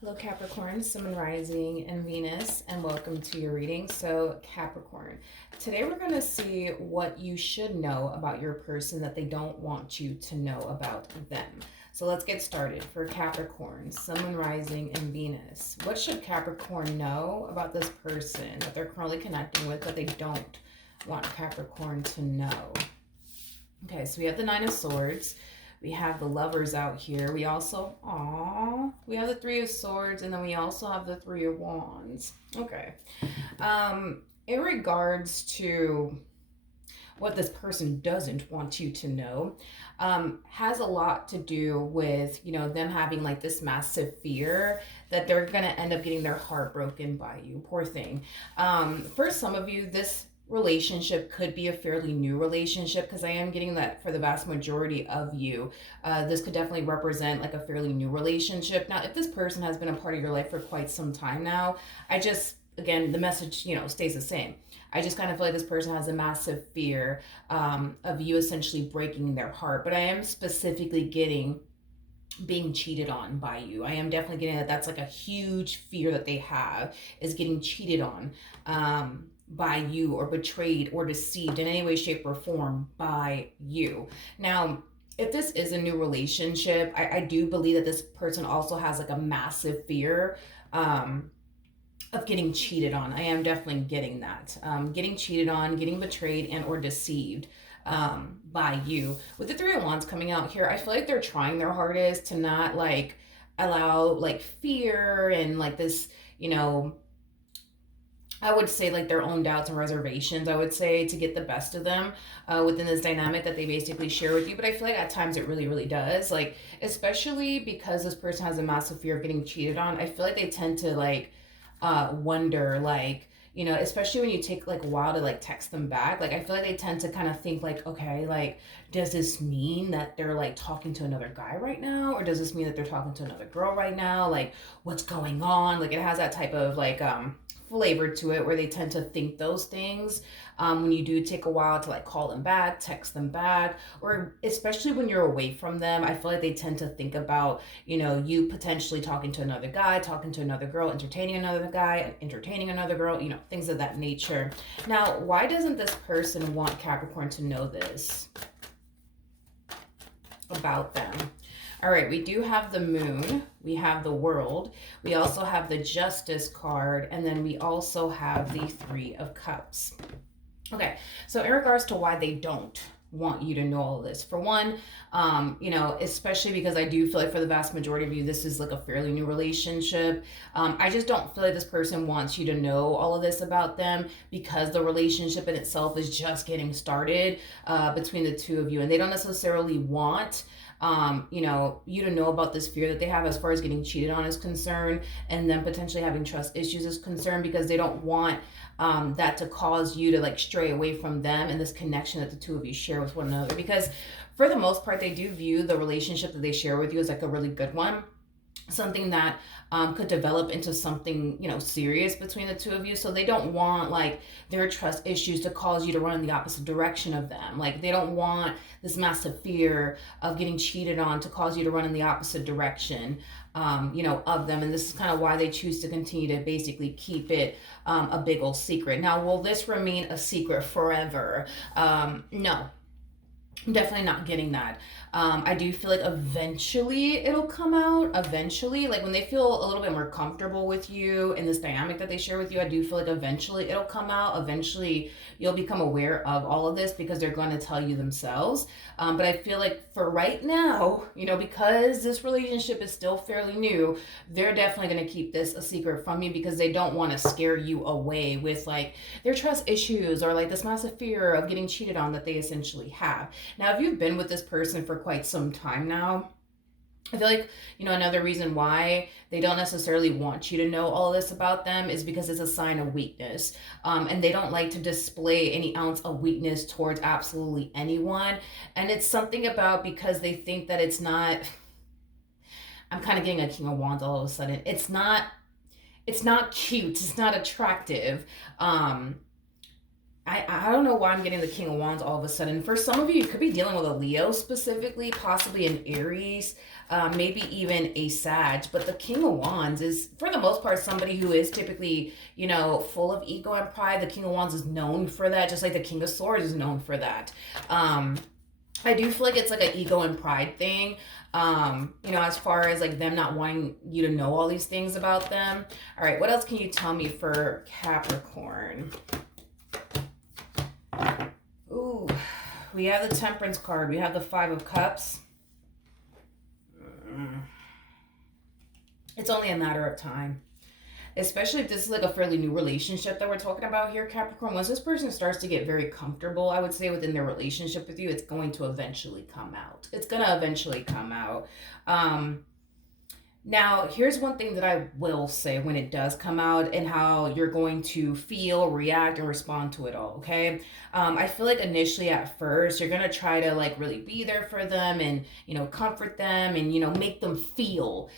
Hello, Capricorn, Sun, Moon, Rising, and Venus, and welcome to your reading. So, Capricorn, today we're going to see what you should know about your person that they don't want you to know about them. So, let's get started. For Capricorn, Sun, Moon, Rising, and Venus, what should Capricorn know about this person that they're currently connecting with that they don't want Capricorn to know? Okay, so we have the Nine of Swords. We have the Lovers out here. We also, we have the Three of Swords, and then we also have the Three of Wands. Okay. In regards to what this person doesn't want you to know, has a lot to do with, them having like this massive fear that they're going to end up getting their heart broken by you. Poor thing. For some of you, this relationship could be a fairly new relationship, because I am getting that for the vast majority of you. This could definitely represent like a fairly new relationship. Now, if this person has been a part of your life for quite some time now, again, the message, stays the same. I just kind of feel like this person has a massive fear of you essentially breaking their heart. But I am specifically getting being cheated on by you. I am definitely getting that that's like a huge fear that they have, is getting cheated on by you, or betrayed or deceived in any way, shape, or form by you. Now, if this is a new relationship, I do believe that this person also has like a massive fear of getting cheated on. I am definitely getting that. Getting cheated on, getting betrayed, and or deceived by you. With the Three of Wands coming out here, I feel like they're trying their hardest to not like allow like fear and like this, I would say like their own doubts and reservations, I would say, to get the best of them within this dynamic that they basically share with you. But I feel like at times it really, really does. Like, especially because this person has a massive fear of getting cheated on, I feel like they tend to like wonder, like, especially when you take like a while to like text them back. Like, I feel like they tend to kind of think like, okay, like, does this mean that they're like talking to another guy right now? Or does this mean that they're talking to another girl right now? Like, what's going on? Like, it has that type of like, flavor to it, where they tend to think those things when you do take a while to like call them back, text them back, or especially when you're away from them. I feel like they tend to think about, you potentially talking to another guy, talking to another girl, entertaining another guy, entertaining another girl, things of that nature. Now, why doesn't this person want Capricorn to know this about them? All right, we do have the Moon, we have the World, we also have the Justice card, and then we also have the Three of Cups. Okay, so in regards to why they don't want you to know all of this, for one, especially because I do feel like for the vast majority of you, this is like a fairly new relationship. I just don't feel like this person wants you to know all of this about them, because the relationship in itself is just getting started between the two of you, and they don't necessarily want you to know about this fear that they have as far as getting cheated on is concerned, and then potentially having trust issues is concerned, because they don't want that to cause you to like stray away from them and this connection that the two of you share with one another. Because for the most part, they do view the relationship that they share with you as like a really good one, something that could develop into something serious between the two of you. So they don't want like their trust issues to cause you to run in the opposite direction of them. Like, they don't want this massive fear of getting cheated on to cause you to run in the opposite direction of them. And this is kind of why they choose to continue to basically keep it a big old secret. Now, will this remain a secret forever? No, I'm definitely not getting that. I do feel like eventually it'll come out. Eventually, like when they feel a little bit more comfortable with you and this dynamic that they share with you, I do feel like eventually it'll come out. Eventually, you'll become aware of all of this, because they're going to tell you themselves. But I feel like for right now, because this relationship is still fairly new, they're definitely going to keep this a secret from you, because they don't want to scare you away with like their trust issues or like this massive fear of getting cheated on that they essentially have. Now, if you've been with this person for quite some time now, I feel like, another reason why they don't necessarily want you to know all this about them is because it's a sign of weakness. And they don't like to display any ounce of weakness towards absolutely anyone. And it's something about, because they think that it's not, I'm kind of getting a King of Wands all of a sudden. It's not cute. It's not attractive. I don't know why I'm getting the King of Wands all of a sudden. For some of you, you could be dealing with a Leo specifically, possibly an Aries, maybe even a Sag. But the King of Wands is, for the most part, somebody who is typically, full of ego and pride. The King of Wands is known for that, just like the King of Swords is known for that. I do feel like it's like an ego and pride thing. As far as like them not wanting you to know all these things about them. All right, what else can you tell me for Capricorn? Ooh, we have the Temperance card. We have the Five of Cups. It's only a matter of time. Especially if this is like a fairly new relationship that we're talking about here, Capricorn. Once this person starts to get very comfortable, I would say, within their relationship with you, it's going to eventually come out. It's going to eventually come out. Now, here's one thing that I will say when it does come out and how you're going to feel, react, and respond to it all, okay? I feel like initially at first, you're going to try to like really be there for them and, comfort them and, make them feel,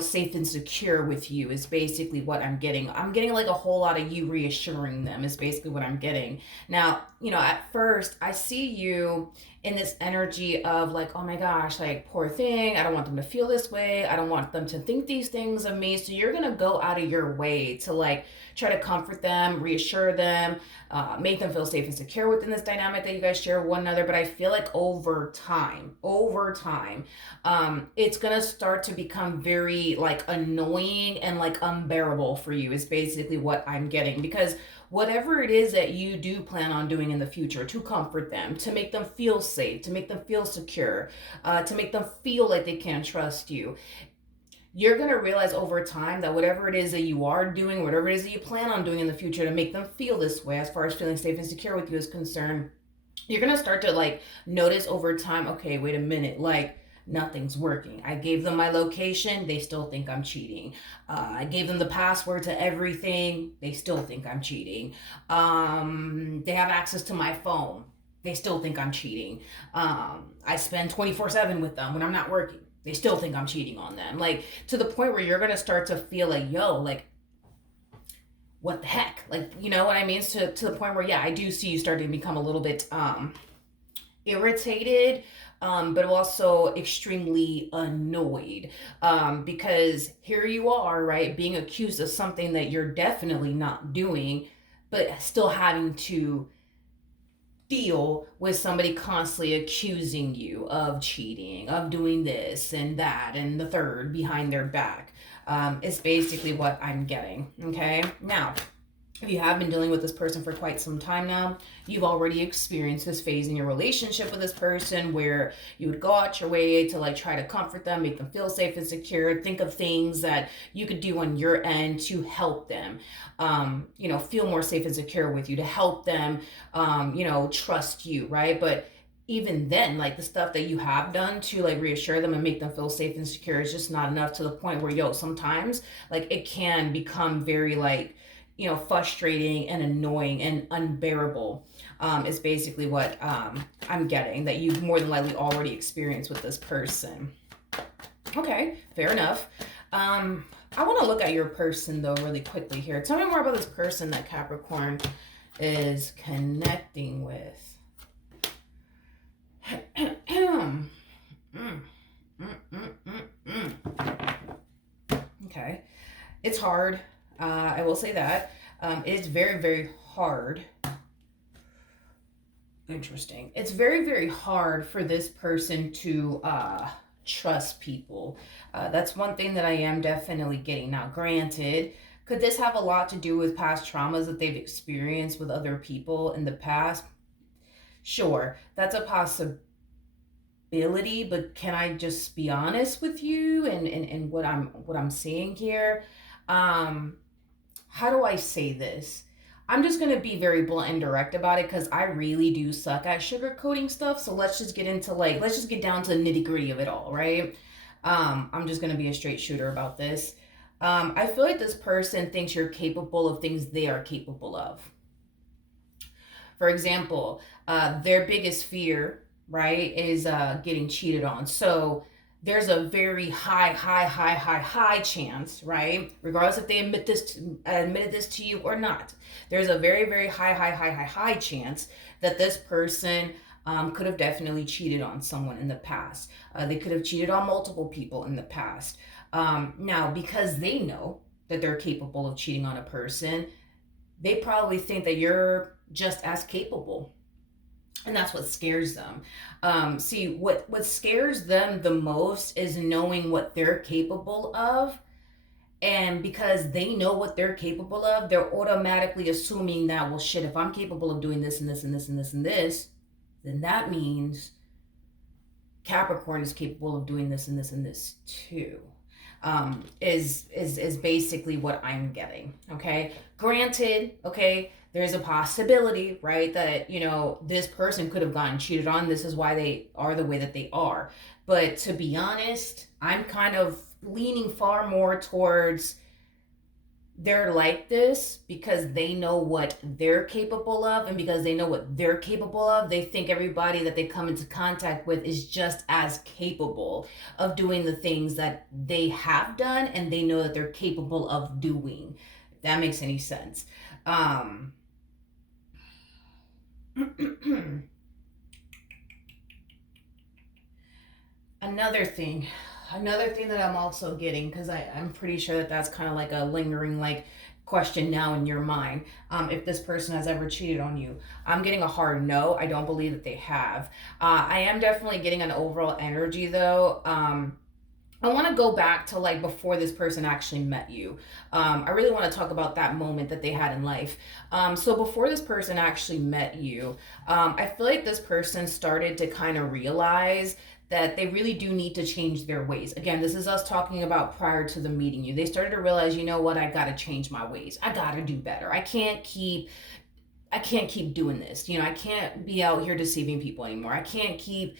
safe and secure with you is basically what I'm getting. I'm getting like a whole lot of you reassuring them is basically what I'm getting. Now, at first, I see you in this energy of like, oh my gosh, like poor thing. I don't want them to feel this way. I don't want them to think these things of me. So you're going to go out of your way to like try to comfort them, reassure them, make them feel safe and secure within this dynamic that you guys share with one another. But I feel like over time, it's going to start to become very like annoying and like unbearable for you is basically what I'm getting. Because whatever it is that you do plan on doing in the future to comfort them, to make them feel safe, to make them feel secure, to make them feel like they can trust you, you're going to realize over time that whatever it is that you are doing, whatever it is that you plan on doing in the future to make them feel this way, as far as feeling safe and secure with you is concerned, you're going to start to like notice over time, okay, wait a minute, like, nothing's working. I gave them my location. They still think I'm cheating. I gave them the password to everything. They still think I'm cheating. They have access to my phone. They still think I'm cheating. I spend 24/7 with them when I'm not working. They still think I'm cheating on them. Like, to the point where you're going to start to feel like, yo, like, what the heck? Like, you know what I mean? To the point where, yeah, I do see you starting to become a little bit irritated, but also extremely annoyed, because here you are, right, being accused of something that you're definitely not doing, but still having to deal with somebody constantly accusing you of cheating, of doing this and that and the third behind their back. Is basically what I'm getting. Okay, now, if you have been dealing with this person for quite some time now, you've already experienced this phase in your relationship with this person where you would go out your way to like try to comfort them, make them feel safe and secure, think of things that you could do on your end to help them, feel more safe and secure with you, to help them, trust you, right? But even then, like the stuff that you have done to like reassure them and make them feel safe and secure is just not enough, to the point where, sometimes like it can become very like, frustrating and annoying and unbearable, is basically what I'm getting, that you've more than likely already experienced with this person. Okay, fair enough. I want to look at your person, though, really quickly here. Tell me more about this person that Capricorn is connecting with. Okay. It's hard. I will say that. It is very, very hard. Interesting. It's very, very hard for this person to trust people. That's one thing that I am definitely getting. Now, granted, could this have a lot to do with past traumas that they've experienced with other people in the past? Sure, that's a possibility, but can I just be honest with you and what I'm seeing here? How do I say this? I'm just going to be very blunt and direct about it, because I really do suck at sugarcoating stuff. So let's just get down to the nitty gritty of it all, right? I'm just going to be a straight shooter about this. I feel like this person thinks you're capable of things they are capable of. For example, their biggest fear, right, is getting cheated on. So there's a very high chance, right? Regardless if they admitted this to you or not, there's a very high chance that this person could have definitely cheated on someone in the past. They could have cheated on multiple people in the past. Now, because they know that they're capable of cheating on a person, they probably think that you're just as capable, and that's what scares them. See, what scares them the most is knowing what they're capable of. And because they know what they're capable of, they're automatically assuming that, well, shit, if I'm capable of doing this and this and this and this and this, then that means Capricorn is capable of doing this and this and this too. Is basically what I'm getting. Okay, granted, okay, there's a possibility, right, that this person could have gotten cheated on. This is why they are the way that they are. But to be honest, I'm kind of leaning far more towards they're like this because they know what they're capable of, and because they know what they're capable of, they think everybody that they come into contact with is just as capable of doing the things that they have done and they know that they're capable of doing. If that makes any sense. another thing another thing that I'm also getting, because I'm pretty sure that that's kind of like a lingering like question now in your mind. If this person has ever cheated on you, I'm getting a hard no. I don't believe that they have. I am definitely getting an overall energy though. I want to go back to like before this person actually met you. I really want to talk about that moment that they had in life. So before this person actually met you, I feel like this person started to kind of realize that they really do need to change their ways. Again, this is us talking about prior to the meeting you. They started to realize, you know what, I got to change my ways. I got to do better. I can't keep doing this. I can't be out here deceiving people anymore. I can't keep,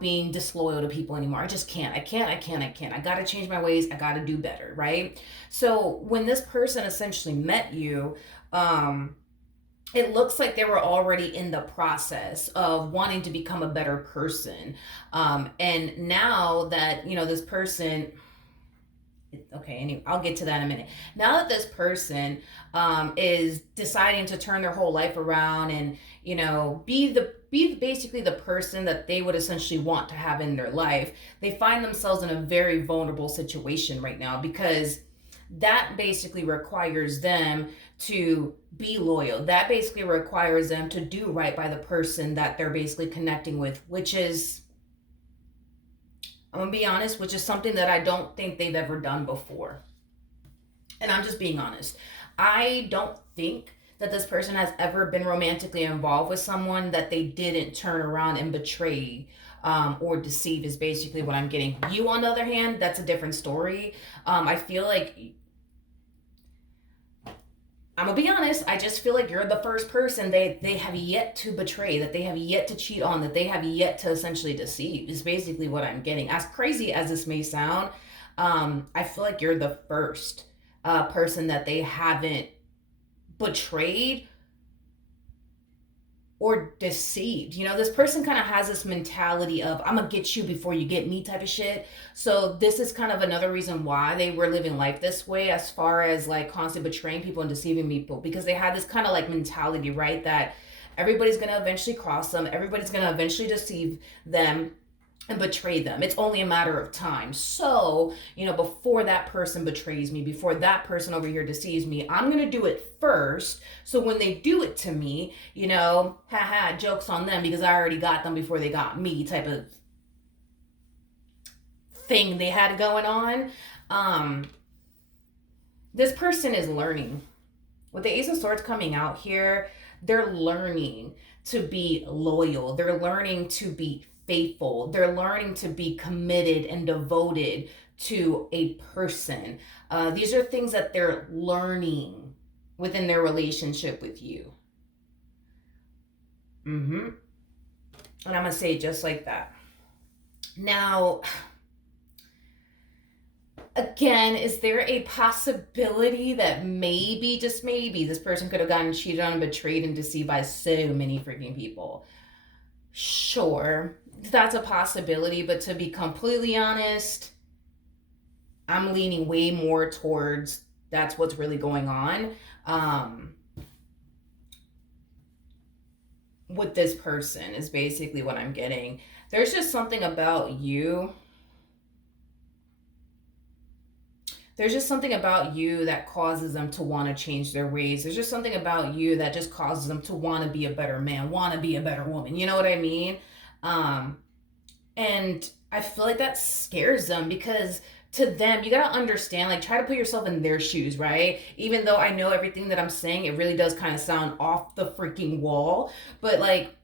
being disloyal to people anymore. I just can't. I got to change my ways. I got to do better, right? So when this person essentially met you, it looks like they were already in the process of wanting to become a better person. And now that, this person, okay, anyway, I'll get to that in a minute. Now that this person is deciding to turn their whole life around and, be basically the person that they would essentially want to have in their life, they find themselves in a very vulnerable situation right now, because that basically requires them to be loyal. That basically requires them to do right by the person that they're basically connecting with, which is, I'm gonna be honest, which is something that I don't think they've ever done before. And I'm just being honest. I don't think that this person has ever been romantically involved with someone that they didn't turn around and betray, or deceive, is basically what I'm getting. You, on the other hand, that's a different story. I feel like, I'm gonna be honest, I just feel like you're the first person they have yet to betray, that they have yet to cheat on, that they have yet to essentially deceive, is basically what I'm getting. As crazy as this may sound, I feel like you're the first person that they haven't betrayed or deceived. This person kind of has this mentality of, I'm gonna get you before you get me type of shit. So this is kind of another reason why they were living life this way, as far as like constantly betraying people and deceiving people, because they had this kind of like mentality, right, that everybody's gonna eventually cross them, everybody's gonna eventually deceive them and betray them. It's only a matter of time. So, before that person betrays me, before that person over here deceives me, I'm going to do it first. So when they do it to me, haha, joke's on them, because I already got them before they got me, type of thing they had going on. This person is learning. With the Ace of Swords coming out here, they're learning to be loyal. They're learning to be faithful. They're learning to be committed and devoted to a person. These are things that they're learning within their relationship with you. And I'm going to say it just like that. Now, again, is there a possibility that maybe, just maybe, this person could have gotten cheated on, betrayed, and deceived by so many freaking people? Sure. that's a possibility, but to be completely honest, I'm leaning way more towards that's what's really going on. Um, with this person is basically what I'm getting. There's just something about you. There's just something about you that causes them to want to change their ways. There's just something about you that just causes them to want to be a better man, want to be a better woman. You know what I mean? Um, and I feel like that scares them because to them, you gotta understand, like, try to put yourself in their shoes, right? Even though I know everything that I'm saying, it really does kind of sound off the freaking wall. But, like,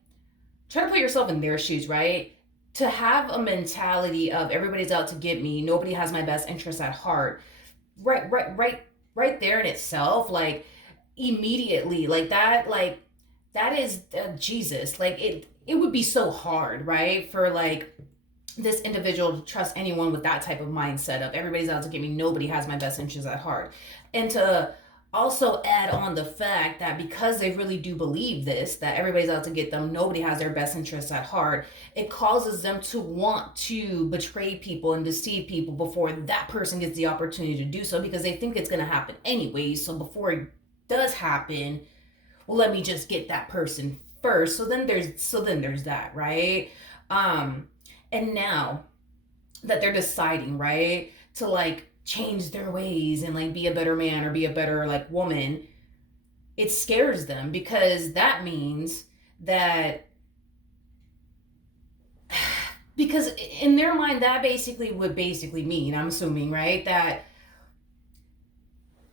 try to put yourself in their shoes, right? To have a mentality of everybody's out to get me, nobody has my best interest at heart. Right there in itself, like, immediately, that is Jesus. Like, it would be so hard, right? For like this individual to trust anyone with that type of mindset of everybody's out to get me, nobody has my best interests at heart. And to also add on the fact that because they really do believe this, that everybody's out to get them, nobody has their best interests at heart, it causes them to want to betray people and deceive people before that person gets the opportunity to do so, because they think it's going to happen anyway. So before it does happen, well, let me just get that person first. So then there's that, right? um and now that they're deciding, right, to like change their ways and like be a better man or be a better like woman, it scares them because that means that, because in their mind that basically would basically mean, I'm assuming, right, that,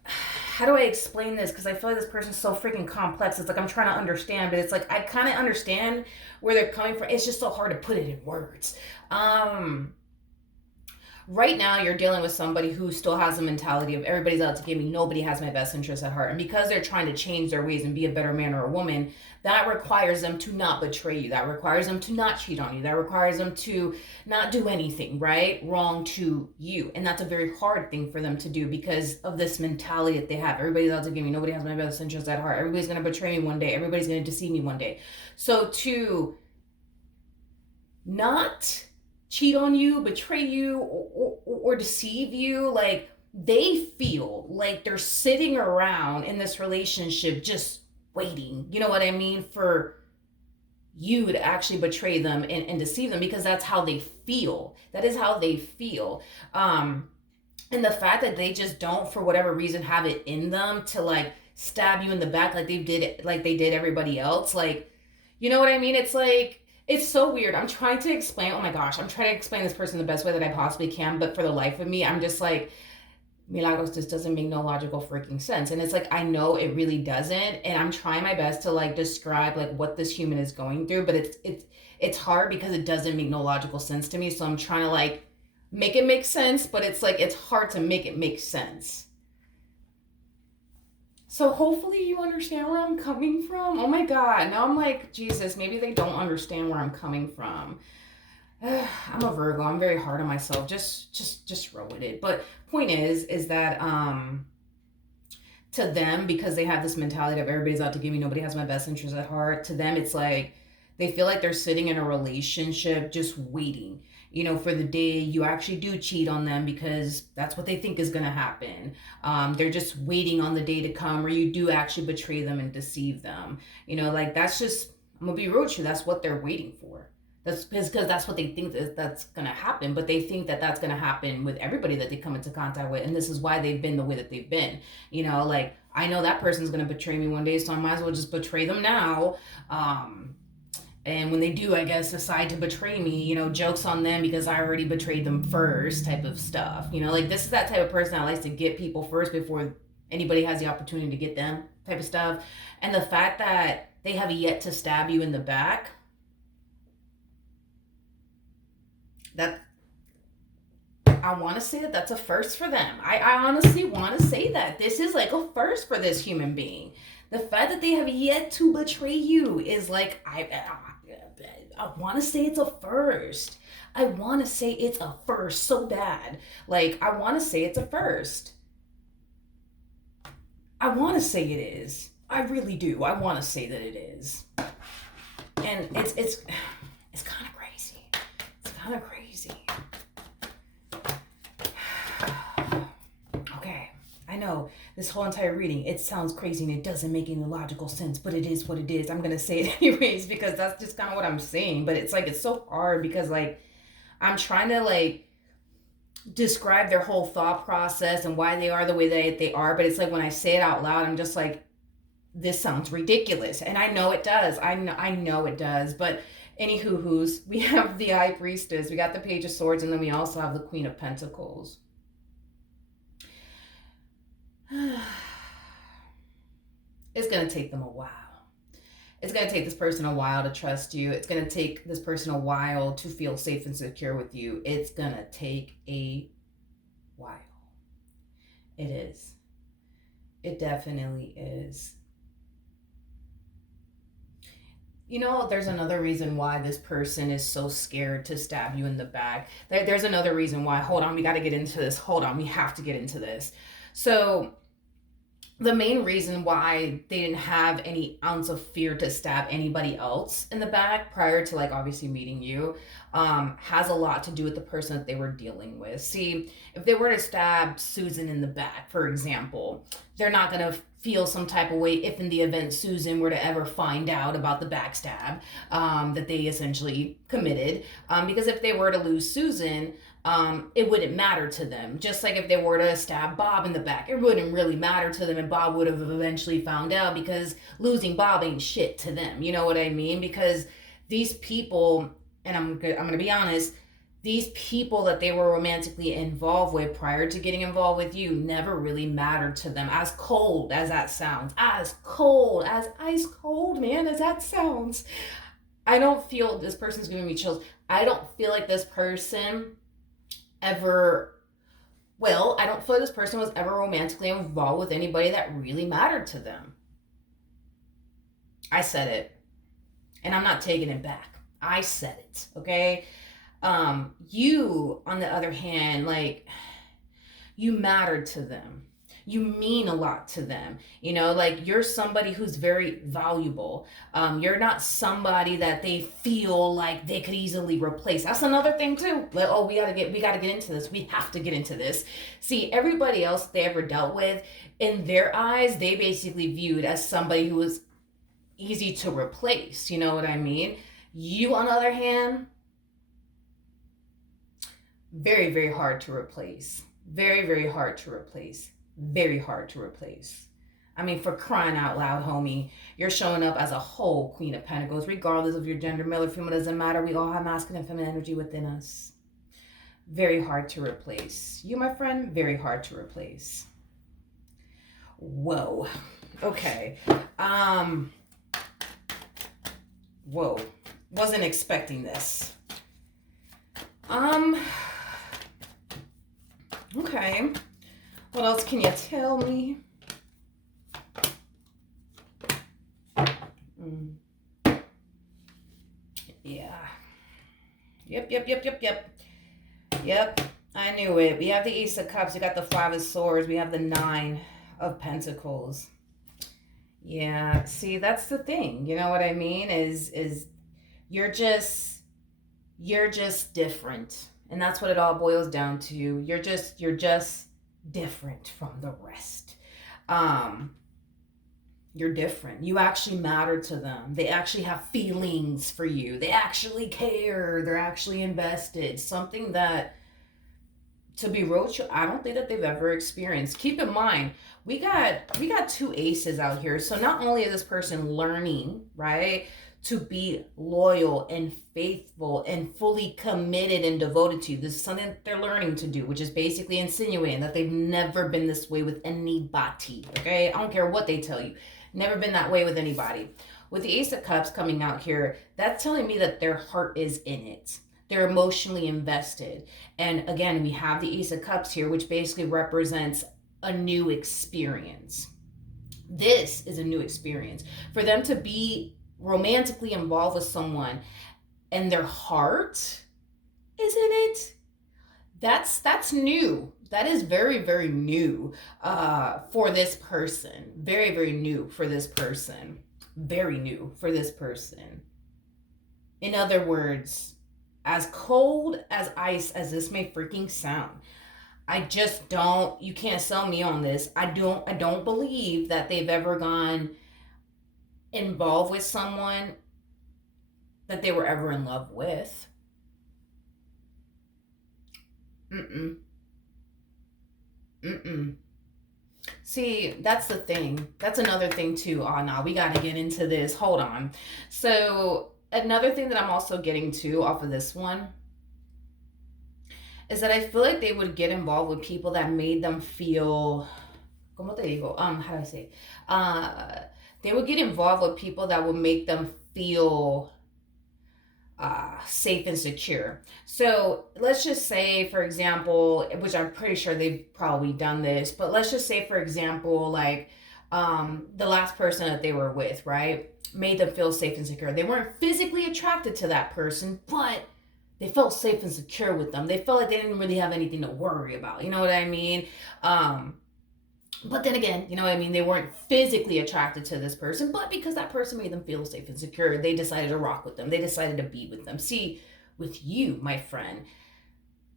how do I explain this? Because I feel like this person's so freaking complex. It's like I'm trying to understand, but it's like I kind of understand where they're coming from. It's just so hard to put it in words. Right now you're dealing with somebody who still has a mentality of everybody's out to get me, nobody has my best interest at heart. And because they're trying to change their ways and be a better man or a woman, that requires them to not betray you. That requires them to not cheat on you. That requires them to not do anything, right, wrong to you. And that's a very hard thing for them to do because of this mentality that they have. Everybody's out to get me, nobody has my best interest at heart. Everybody's going to betray me one day. Everybody's going to deceive me one day. So to not cheat on you, betray you, or deceive you, like, they feel like they're sitting around in this relationship just waiting, you know what I mean, for you to actually betray them and deceive them, because that's how they feel. That is how they feel. And the fact that they just don't, for whatever reason, have it in them to like stab you in the back like they did everybody else, like, you know what I mean? It's like, it's so weird. I'm trying to explain, oh my gosh, I'm trying to explain this person the best way that I possibly can, but for the life of me, I'm just like, Milagros, this doesn't make no logical freaking sense. And it's like, I know it really doesn't, and I'm trying my best to like describe like what this human is going through, but it's hard because it doesn't make no logical sense to me. So I'm trying to like make it make sense, but it's like, it's hard to make it make sense. So hopefully you understand where I'm coming from. Oh my God. Now I'm like, Jesus, maybe they don't understand where I'm coming from. I'm a Virgo. I'm very hard on myself. Just roll with it. But point is that to them, because they have this mentality of everybody's out to give me, nobody has my best interest at heart. To them, it's like they feel like they're sitting in a relationship just waiting, you know, for the day you actually do cheat on them, because that's what they think is going to happen. They're just waiting on the day to come where you do actually betray them and deceive them. You know, like, that's just, I'm going to be real with you, that's what they're waiting for. That's because that's what they think that's going to happen. But they think that that's going to happen with everybody that they come into contact with. And this is why they've been the way that they've been. You know, like, I know that person's going to betray me one day, so I might as well just betray them now. And when they do, I guess, decide to betray me, you know, joke's on them because I already betrayed them first, type of stuff. You know, like, this is that type of person that likes to get people first before anybody has the opportunity to get them, type of stuff. And the fact that they have yet to stab you in the back, that, I want to say that that's a first for them. I honestly want to say that this is like a first for this human being. The fact that they have yet to betray you is like, I want to say it's a first. I want to say it's a first so bad. Like, I want to say it's a first. I want to say it is. I really do. I want to say that it is. And it's kind of crazy. kind of crazy. Okay, I know this whole entire reading, it sounds crazy and it doesn't make any logical sense, but it is what it is. I'm going to say it anyways because that's just kind of what I'm saying. But it's like, it's so hard because like, I'm trying to like describe their whole thought process and why they are the way they are. But it's like when I say it out loud, I'm just like, this sounds ridiculous. And I know it does. I know it does. But anywho, who's, we have the High Priestess, we got the Page of Swords, and then we also have the Queen of Pentacles. It's going to take them a while. It's going to take this person a while to trust you. It's going to take this person a while to feel safe and secure with you. It's going to take a while. It is. It definitely is. You know, there's another reason why this person is so scared to stab you in the back. There's another reason why. Hold on, we got to get into this. Hold on, we have to get into this. So the main reason why they didn't have any ounce of fear to stab anybody else in the back prior to like obviously meeting you has a lot to do with the person that they were dealing with. See, if they were to stab Susan in the back, for example, they're not going to feel some type of way if in the event Susan were to ever find out about the backstab that they essentially committed. Because if they were to lose Susan, it wouldn't matter to them. Just like if they were to stab Bob in the back, it wouldn't really matter to them, and Bob would have eventually found out because losing Bob ain't shit to them. You know what I mean? Because these people, and I'm gonna be honest, these people that they were romantically involved with prior to getting involved with you never really mattered to them. As cold as that sounds, as cold, as ice cold, man, as that sounds, I don't feel, this person's giving me chills. I don't feel like this person ever, well, I don't feel like this person was ever romantically involved with anybody that really mattered to them. I said it, and I'm not taking it back. I said it, okay? You, on the other hand, like, you mattered to them. You mean a lot to them. You know, like, you're somebody who's very valuable. You're not somebody that they feel like they could easily replace. That's another thing too. Like, oh, we gotta get into this. We have to get into this. See, everybody else they ever dealt with, in their eyes, they basically viewed as somebody who was easy to replace. You know what I mean? You, on the other hand, very, very hard to replace. Very, very hard to replace. Very hard to replace. I mean, for crying out loud, homie, you're showing up as a whole Queen of Pentacles, regardless of your gender, male or female, doesn't matter. We all have masculine and feminine energy within us. Very hard to replace. You, my friend, very hard to replace. Whoa. Okay. Whoa. Wasn't expecting this. Okay. What else can you tell me? Yeah. Yep. I knew it. We have the Ace of Cups. We got the Five of Swords. We have the Nine of Pentacles. Yeah. See, that's the thing. You know what I mean? Is you're just different. And that's what it all boils down to. You're just different from the rest. You're different. You actually matter to them. They actually have feelings for you. They actually care. They're actually invested. Something that, to be real, I don't think that they've ever experienced. Keep in mind, we got two aces out here. So not only is this person learning, right, to be loyal and faithful and fully committed and devoted to you. This is something that they're learning to do, which is basically insinuating that they've never been this way with anybody, okay? I don't care what they tell you. Never been that way with anybody. With the Ace of Cups coming out here, that's telling me that their heart is in it. They're emotionally invested. And again, we have the Ace of Cups here, which basically represents a new experience. This is a new experience. For them to be romantically involved with someone and their heart is in it, that's new. That is very, very new for this person. Very, very new for this person. Very new for this person. In other words, as cold as ice as this may freaking sound. I just don't, you can't sell me on this. I don't believe that they've ever gone involved with someone that they were ever in love with. Mm-mm. Mm-mm. See, that's the thing. That's another thing too. Oh no, we got to get into this. Hold on. So, another thing that I'm also getting to off of this one is that I feel like they would get involved with people that made them feel, ¿cómo te digo? How do I say? Uh, they would get involved with people that would make them feel safe and secure. So let's just say, for example, which I'm pretty sure they've probably done this, but let's just say, for example, like the last person that they were with, right, made them feel safe and secure. They weren't physically attracted to that person, but they felt safe and secure with them. They felt like they didn't really have anything to worry about. You know what I mean? But then again, you know what I mean? They weren't physically attracted to this person, but because that person made them feel safe and secure, they decided to rock with them. They decided to be with them. See, with you, my friend,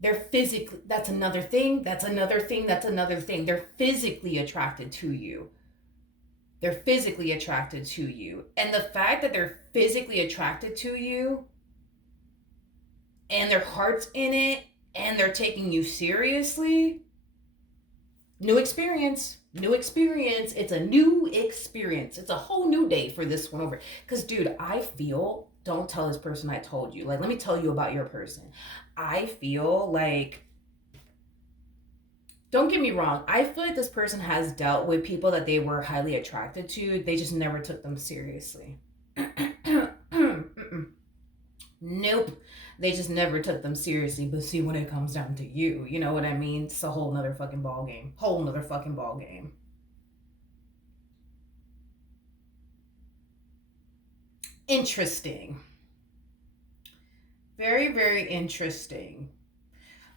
they're physically, that's another thing. That's another thing. That's another thing. They're physically attracted to you. They're physically attracted to you. And the fact that they're physically attracted to you and their heart's in it and they're taking you seriously, new experience. New experience. It's a new experience. It's a whole new day for this one over. Because, dude, I feel, don't tell this person I told you. Like, let me tell you about your person. I feel like, don't get me wrong, I feel like this person has dealt with people that they were highly attracted to. They just never took them seriously. Nope. They just never took them seriously. But see, when it comes down to you, you know what I mean? It's a whole nother fucking ball game. Whole nother fucking ball game. Interesting. Very, very interesting.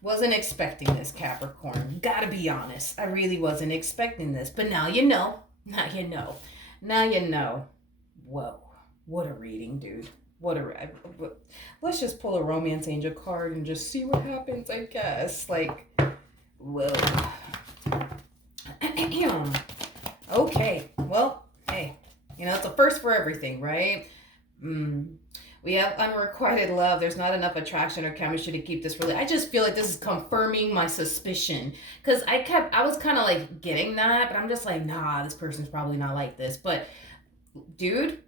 Wasn't expecting this, Capricorn. Gotta be honest. I really wasn't expecting this. But now you know. Now you know. Now you know. Whoa. What a reading, dude. Let's just pull a romance angel card and just see what happens, I guess. Like, whoa. Okay. Well, hey, you know, it's a first for everything, right? We have unrequited love. There's not enough attraction or chemistry to keep this really. I just feel like this is confirming my suspicion. Because I was kind of like getting that, but I'm just like, nah, this person's probably not like this. But, dude,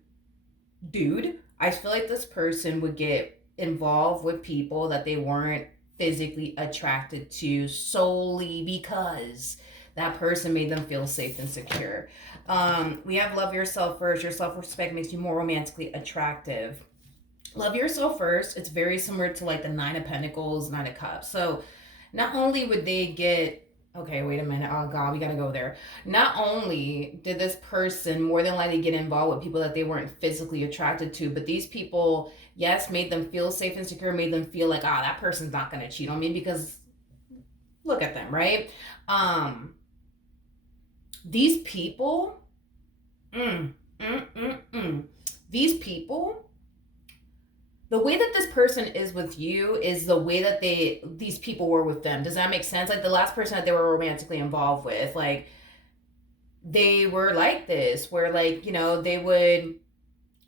I feel like this person would get involved with people that they weren't physically attracted to solely because that person made them feel safe and secure. We have love yourself first. Your self-respect makes you more romantically attractive. Love yourself first. It's very similar to like the Nine of Pentacles, Nine of Cups. So not only would they get, okay, wait a minute. Oh, God, we got to go there. Not only did this person more than likely get involved with people that they weren't physically attracted to, but these people, yes, made them feel safe and secure, made them feel like, that person's not going to cheat on me because look at them, right? These people, these people, the way that this person is with you is the way that these people were with them. Does that make sense? Like the last person that they were romantically involved with, like they were like this, where like, you know, they would,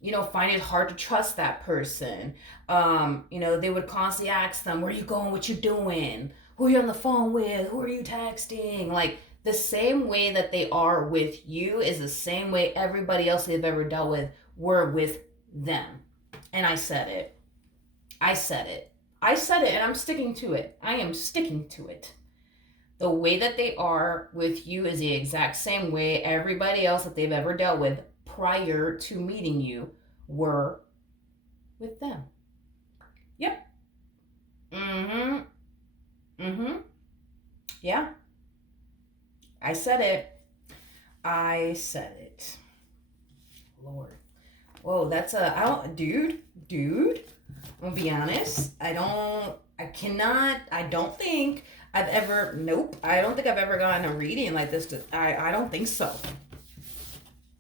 you know, find it hard to trust that person. You know, they would constantly ask them, where are you going? What you doing? Who are you on the phone with? Who are you texting? Like the same way that they are with you is the same way everybody else they've ever dealt with were with them. And I said it, and I'm sticking to it. I am sticking to it. The way that they are with you is the exact same way everybody else that they've ever dealt with prior to meeting you were with them. Yep. Yeah. I said it. Lord. Whoa, that's dude, I'm gonna be honest. I don't think I've ever gotten a reading like this. I don't think so.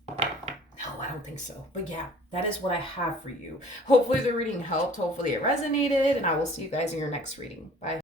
No, don't think so. But yeah, that is what I have for you. Hopefully the reading helped. Hopefully it resonated. And I will see you guys in your next reading. Bye.